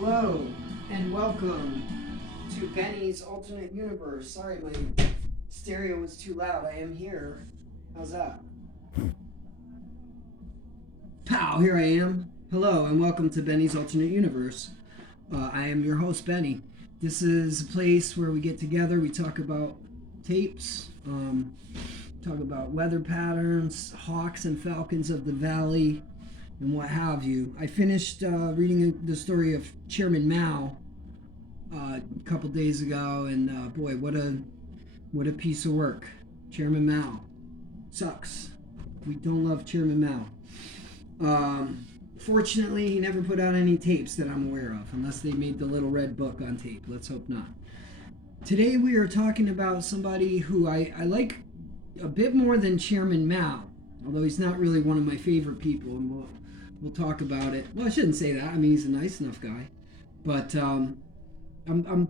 Hello and welcome to Benny's alternate universe. Sorry, my stereo was too loud. I am here. How's that? Pow, here I am. Hello and welcome to Benny's alternate universe. I am your host, Benny. This is a place where we get together, we talk about tapes, talk about weather patterns, hawks and falcons of the valley, and what have you. I finished reading the story of Chairman Mao a couple days ago, and boy, what a piece of work. Chairman Mao sucks. We don't love Chairman Mao. Fortunately, he never put out any tapes that I'm aware of, unless they made the little red book on tape. Let's hope not. Today we are talking about somebody who I like a bit more than Chairman Mao, although he's not really one of my favorite people, and we'll talk about it. Well, I shouldn't say that. I mean, he's a nice enough guy, but I'm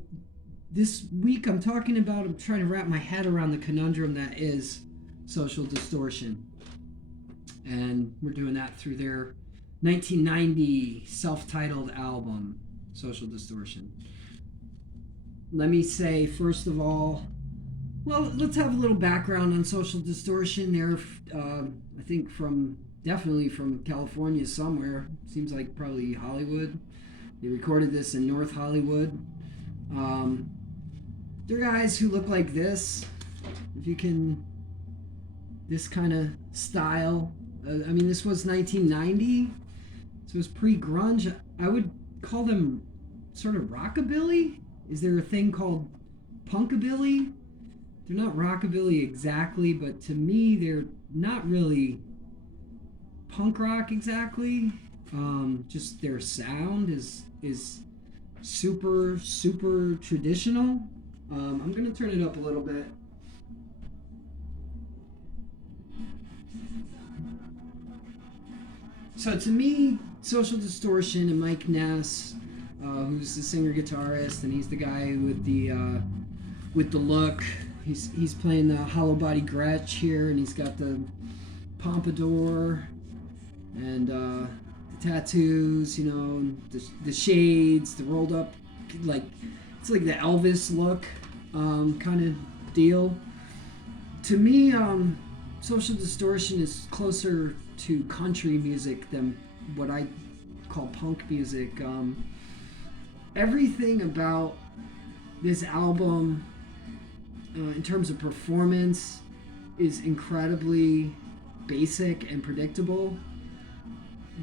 this week I'm trying to wrap my head around the conundrum that is Social Distortion, and we're doing that through their 1990 self-titled album, Social Distortion. Let me say, first of all, well, let's have a little background on Social Distortion. They're, I think, definitely from California somewhere. Seems like probably Hollywood. They recorded this in North Hollywood. They're guys who look like this. If you can, this kind of style. I mean, this was 1990, so it was pre-grunge. I would call them sort of rockabilly. Is there a thing called punkabilly? They're not rockabilly exactly, but to me, they're not really punk rock exactly. Just their sound is super traditional. I'm gonna turn it up a little bit. So to me, Social Distortion and Mike Ness, who's the singer guitarist, and he's the guy with the look. He's playing the hollow body Gretsch here, and he's got the pompadour and the tattoos, and the shades, the rolled up, like it's like the Elvis look kind of deal. To me, Social Distortion is closer to country music than what I call punk music. Everything about this album, in terms of performance, is incredibly basic and predictable,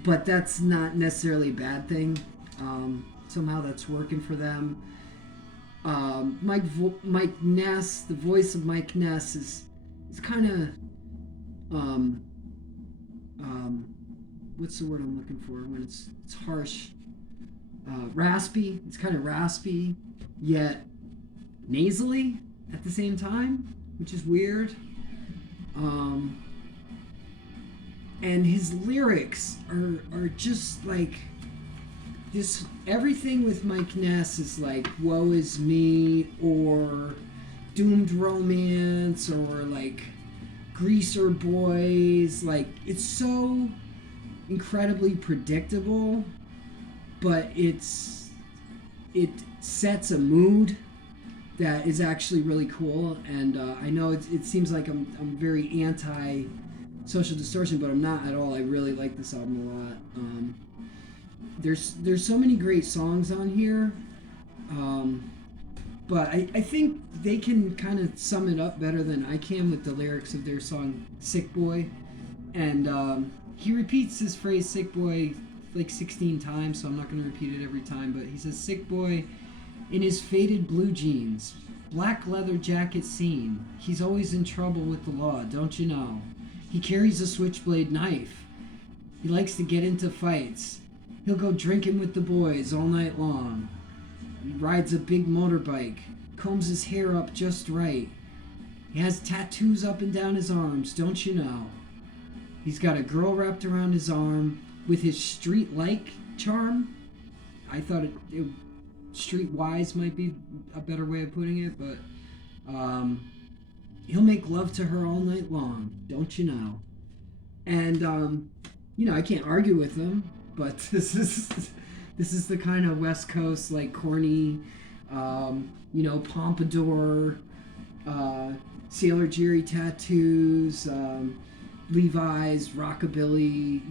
but that's not necessarily a bad thing. Somehow that's working for them. Mike Ness, the voice of Mike Ness is kind of what's the word I'm looking for when it's harsh, raspy. It's kind of raspy yet nasally at the same time, which is weird. And his lyrics are just like this. Everything with Mike Ness is like woe is me, or doomed romance, or like greaser boys. Like, it's so incredibly predictable, but it sets a mood that is actually really cool. And I know it seems like I'm very anti Social Distortion, but I'm not at all. I really like this album a lot. There's so many great songs on here, but I think they can kind of sum it up better than I can with the lyrics of their song Sick Boy. And he repeats this phrase Sick Boy like 16 times, so I'm not going to repeat it every time, but he says Sick Boy in his faded blue jeans, black leather jacket seen. He's always in trouble with the law, don't you know? He carries a switchblade knife. He likes to get into fights. He'll go drinking with the boys all night long. He rides a big motorbike, combs his hair up just right. He has tattoos up and down his arms, don't you know? He's got a girl wrapped around his arm with his street-like charm. I thought street-wise might be a better way of putting it, but he'll make love to her all night long, don't you know? And I can't argue with him, but this This is the kind of West Coast, like, corny, pompadour, Sailor Jerry tattoos, Levi's, rockabilly,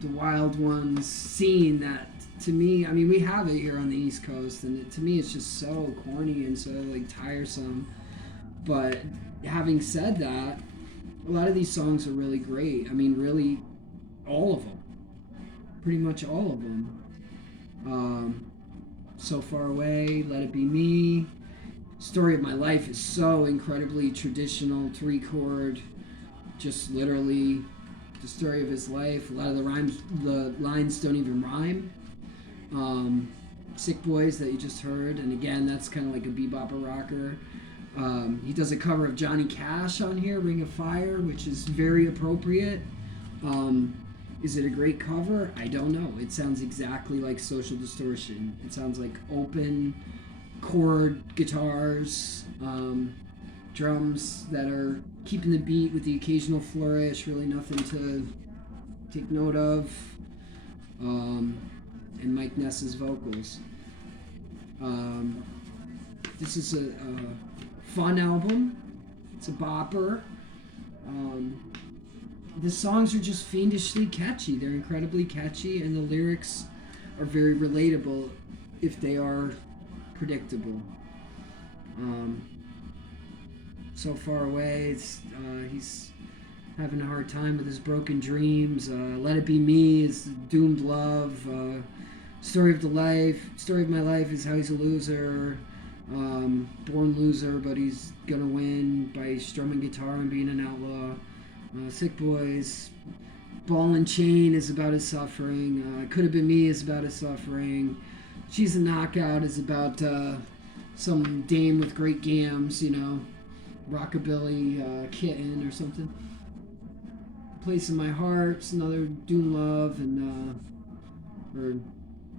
the Wild Ones scene that, to me, I mean, we have it here on the East Coast, and to me it's just so corny and so, like, tiresome. But having said that, a lot of these songs are really great. I mean, really, all of them. Pretty much all of them. So Far Away, Let It Be Me. Story of My Life is so incredibly traditional to record. Just literally the story of his life. A lot of the lines don't even rhyme. Sick Boys that you just heard, and again, that's kind of like a bebopper rocker. He does a cover of Johnny Cash on here, Ring of Fire, which is very appropriate. Is it a great cover? I don't know. It sounds exactly like Social Distortion. It sounds like open chord guitars, drums that are keeping the beat with the occasional flourish, really nothing to take note of, and Mike Ness's vocals. This is a fun album. It's a bopper. The songs are just fiendishly catchy. They're incredibly catchy, and the lyrics are very relatable if they are predictable. So Far Away, he's having a hard time with his broken dreams. Let It Be Me is doomed love. Story of My Life is how he's a loser. Born loser, but he's gonna win by strumming guitar and being an outlaw. Sick Boys, Ball and Chain is about his suffering. Could Have Been Me is about his suffering. She's a Knockout is about some dame with great gams, Rockabilly Kitten or something. Place in My Heart's another doom love, and or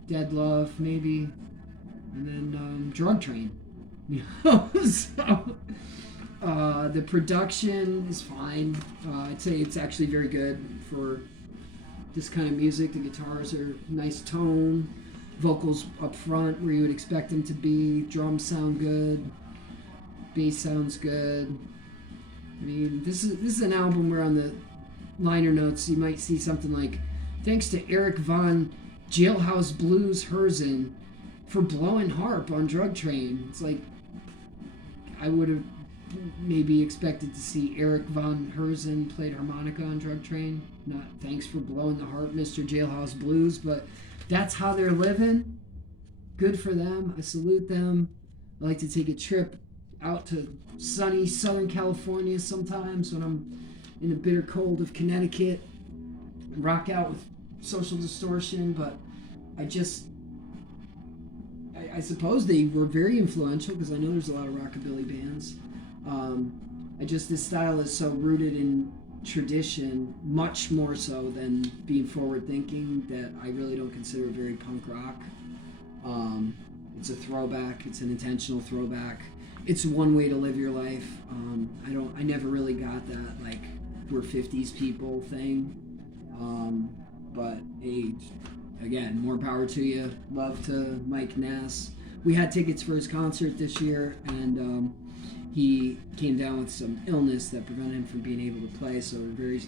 dead love maybe, and then Drug Train. So the production is fine. I'd say it's actually very good for this kind of music. The guitars are nice tone, vocals up front where you would expect them to be, drums sound good, bass sounds good. I mean, this is an album where on the liner notes you might see something like, thanks to Eric Von Jailhouse Blues Herzen for blowing harp on Drug Train. It's like, I would have maybe expected to see Eric Von Herzen played harmonica on Drug Train. Not thanks for blowing the harp, Mr. Jailhouse Blues, but that's how they're living. Good for them. I salute them. I like to take a trip out to sunny Southern California sometimes when I'm in the bitter cold of Connecticut and rock out with Social Distortion, but I suppose they were very influential because I know there's a lot of rockabilly bands. This style is so rooted in tradition, much more so than being forward thinking, that I really don't consider it very punk rock. It's a throwback. It's an intentional throwback. It's one way to live your life. I never really got that, like, we're 50s people thing. But hey, again, more power to you. Love to Mike Ness. We had tickets for his concert this year, and he came down with some illness that prevented him from being able to play, so we're very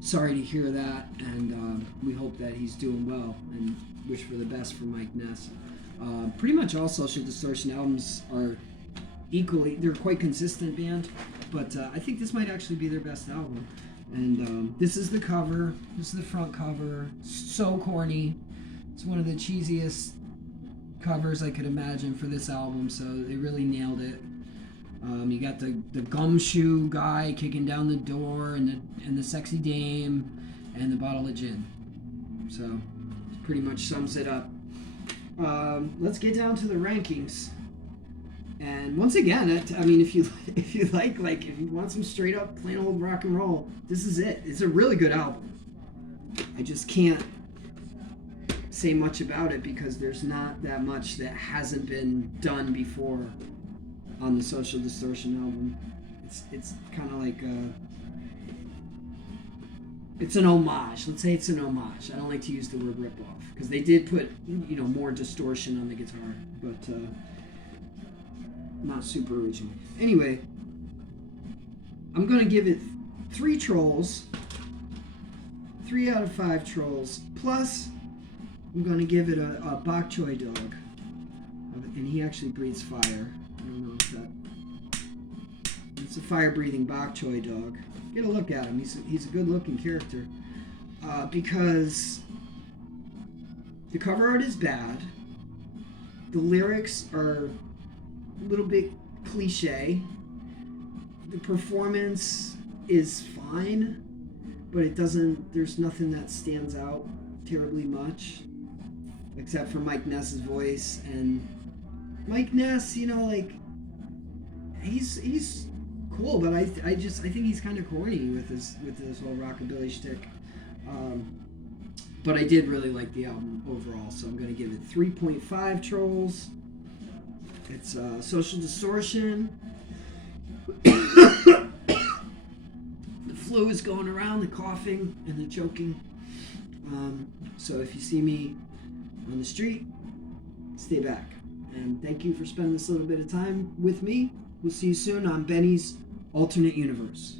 sorry to hear that, and we hope that he's doing well, and wish for the best for Mike Ness. Pretty much all Social Distortion albums are they're quite consistent band, but I think this might actually be their best album. And this is the cover. This is the front cover. So corny. It's one of the cheesiest covers I could imagine for this album, so they really nailed it. You got the gumshoe guy kicking down the door, and the sexy dame, and the bottle of gin. So it pretty much sums it up. Let's get down to the rankings. And once again, I mean, if you want some straight up plain old rock and roll, this is it. It's a really good album. I just can't say much about it because there's not that much that hasn't been done before on the Social Distortion album. It's kind of like it's an homage. Let's say it's an homage. I don't like to use the word rip-off because they did put, more distortion on the guitar, but not super original. Anyway, I'm going to give it 3 trolls. 3 out of 5 trolls. Plus, I'm going to give it a bok choy dog. And he actually breathes fire. I don't know if that... It's a fire-breathing bok choy dog. Get a look at him. He's a good-looking character. Because the cover art is bad. The lyrics are a little bit cliche. The performance is fine, but it doesn't... There's nothing that stands out terribly much, except for Mike Ness's voice. And Mike Ness, he's cool, but I think he's kind of corny with this whole rockabilly shtick. But I did really like the album overall, so I'm going to give it 3.5 trolls. It's Social Distortion. The flu is going around, the coughing and the choking. So if you see me on the street, stay back. And thank you for spending this little bit of time with me. We'll see you soon on Benny's Alternate Universe.